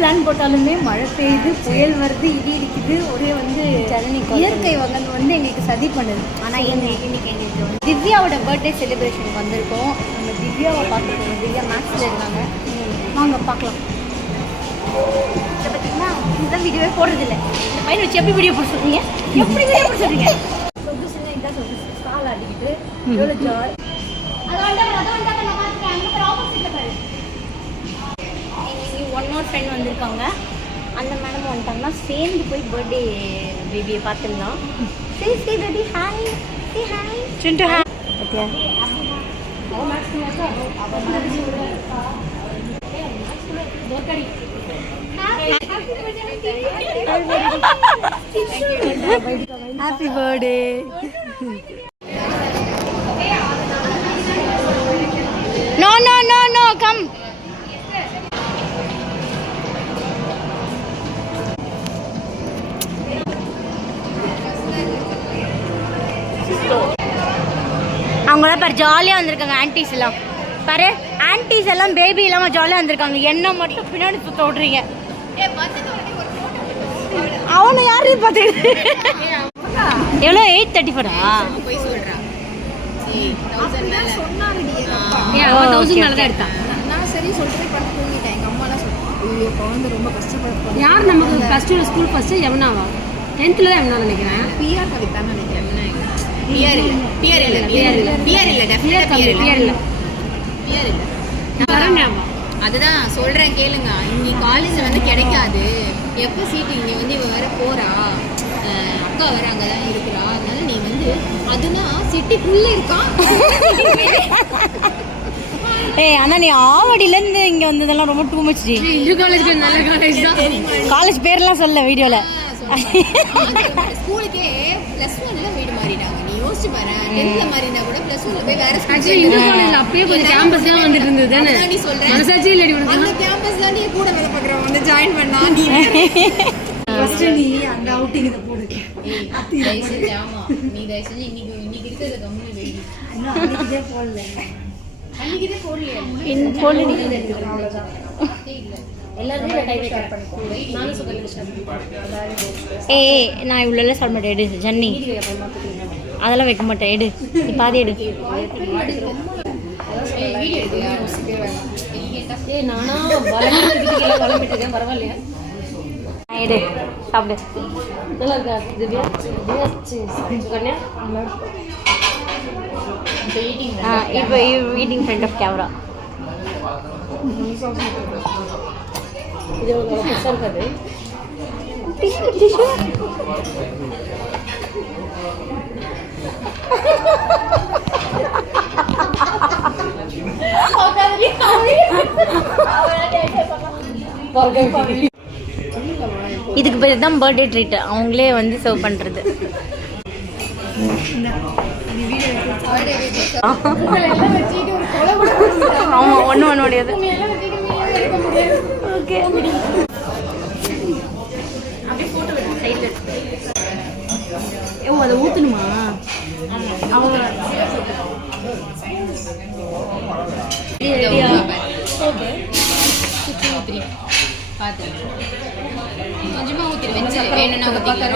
Plan போட்டாலுமே மழை பெய்யுது, புயல் வருது, இடி இடிக்குது, ஒரே வந்து இயற்கை வந்து எங்களுக்கு சதி பண்ணுது. ஆனால் இன்னைக்கு எங்களுக்கு வந்து திவ்யாவோட பர்த்டே செலிப்ரேஷனுக்கு வந்திருக்கோம். நம்ம திவ்யாவை பார்த்துருக்கோம். திவ்யா மேக்ஸில் இருக்காங்க. வாங்க பார்க்கலாம். இதை பார்த்தீங்கன்னா இதுதான் வீடியோவே போடுறதில்ல. இந்த பையனை வச்சு எப்படி வீடியோ போட சொல்றீங்க? எப்படி வீடியோ போட சொல்றீங்க? சொகுசுன்னா இதான் சொகுசு. கால் ஆடிக்கிட்டு எவ்வளோ ஜாய். ஒன் மோர் ஃப்ரெண்ட் வந்திருக்காங்க. அந்த மேடம் வந்துட்டாங்கன்னா சேர்ந்து போய் பர்த்டே பேபியை பார்த்துடலாம். சரி சரி பேபி ஹாய். சரி hi Chintu hi. Okay happy birthday. No, no, no, no, come. அவங்களாம் பாரு ஜாலியாக வந்திருக்காங்க. ஆன்டிஸ் எல்லாம் பாரு, ஆன்டிஸ் எல்லாம் பேபி இல்லாமல் ஜாலியாக வந்திருக்காங்க. என்ன மட்டும் பின்னாடி சுத்த விட்றீங்க. அவனை யாரையும் பார்த்துக்கிட்டு எவ்வளோ 834 யார் நமக்கு ப்ளஸ் டூ ஸ்கூல் ஃபர்ஸ்ட் எவனாவா 10th தான் எவனா நினைக்கிறேன். பிஆர் கவிதா நினைக்கிறேன். பிஆர் இல்ல அதுதான் சொல்றேன் கேளுங்க. இங்க காலேஜ் வந்து கிடைக்காது. எப்போ சீட்டு இங்க வந்து இவ வேற போறா, அக்கா வேற அங்கதான் இருக்கிறா. அதனால நீ வந்து அதுனா சிட்டிக்குள்ள இருக்கான். ஆனால் நீ ஆவடியிலேருந்து இங்கே வந்ததெல்லாம் ரொம்ப டூ மச். காலேஜ் பேர்லாம் சொல்ல வீடியோவில். ஸ்கூலுக்கே +1ல வீடு மாறிட்டாங்க. நீ யோசிச்சு பாரு. 10th மாறினா கூட +1ல போய் வேற ஸ்கூல் அப்பயே கொஞ்சம் கேம்பஸ் தான் வந்துட்டு இருந்தது தானே. நீ சொல்ற மனசாட்சி இல்லடி உனக்கு. அந்த கேம்பஸ் தான் நீ கூட வேலை பார்க்கறவங்க வந்து ஜாயின் பண்ணா நீ ஃபர்ஸ்ட் நீ அந்த அவுட்டிங் இத போடு. ஆமா நீ தயவு செஞ்சு இன்னைக்கு இருக்கிறத கம்முனு வெயி. அன்னைக்கே போடல. அன்னைக்கே போடலையே. இன் போடல நீ அவ்வளவுதான். இல்ல எல்லாரும் கை வைக்க பண்ணிக்கோ. நானும் சொல்லிட்டேன். ஏய் நான் இவ்வளோ சொல்ல மாட்டேன். எடு ஜன்னி அதெல்லாம் வைக்க மாட்டேன். எடு நீ பாதி எடு. நானா வளர்ந்துட்டு இருக்கேன் பரவாயில்லையா. எடு சாப்பிடு. நல்லா இருக்கா திவ்யா? இப்போ ஈட்டிங் ஃப்ரண்ட் ஆஃப் கேமரா. இது ஒரு பெருசாக இருக்காது. இதுக்கு பேர் தான் பர்த்டே ட்ரீட். அவங்களே வந்து சர்வ் பண்ணுறது. ஆமாம் ஒன்று முடியாது. ஓகே அதை ஊற்றணுமா? அவங்க கொஞ்சமா ஊத்திரு. வேணும்னா ஊத்திக்கலாம்.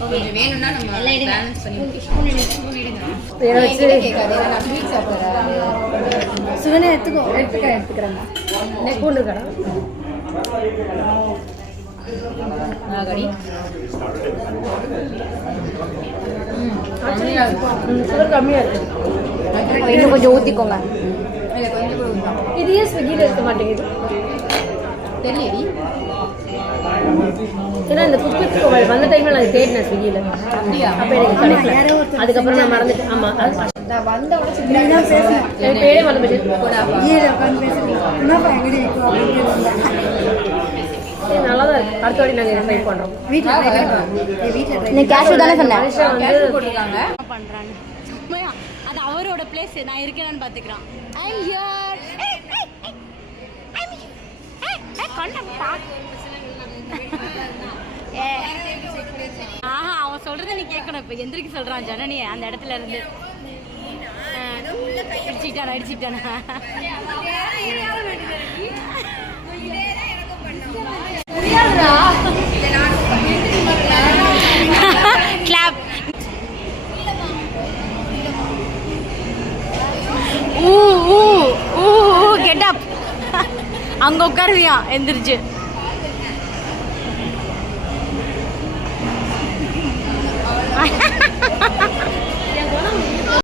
ரொம்ப வேணும்னா நம்ம பேலன்ஸ் பண்ணி சுகனே எடுத்துக்கிறேன். ஸ்பூன் இருக்கா? சுகர் கம்மியாக இருக்கு. இன்னும் கொஞ்சம் ஊற்றிக்கோங்க. இது ஏன் ஸ்விக்கியில் இருக்க மாட்டேங்குது தெரியல. ஏன்னா இந்த குக் வந்த டைமில் நான் தேடினேன் ஸ்விக்கியில். அப்போ எனக்கு கிடைக்கல. அதுக்கப்புறம் நான் மறந்துட்டேன். ஆமாம் நான் வந்த உடனே எனக்கு பேரே மறந்து நல்லா தான் இருக்கு. அடுத்த வாட்டி நாங்கள் ட்ரை பண்ணுறோம். வீட்டில் கேஷு தானே சொன்னேன். போட்டிருக்காங்க பண்ணுறான்னு அது அவரோட பிளேஸ். நான் இருக்கேன்னு பார்த்துக்கிறான். ஆஹா அவன் சொல்றதை நீ கேட்கணும். இப்போ எந்திரிக்க சொல்றான் ஜனனியை அந்த இடத்துல இருந்து. உள்ள கை அடிச்சிட்டானா கிளாப். ஊ ஊ ஊ கெட் அப். அங்க உட்காருவியா எந்திரிச்சு.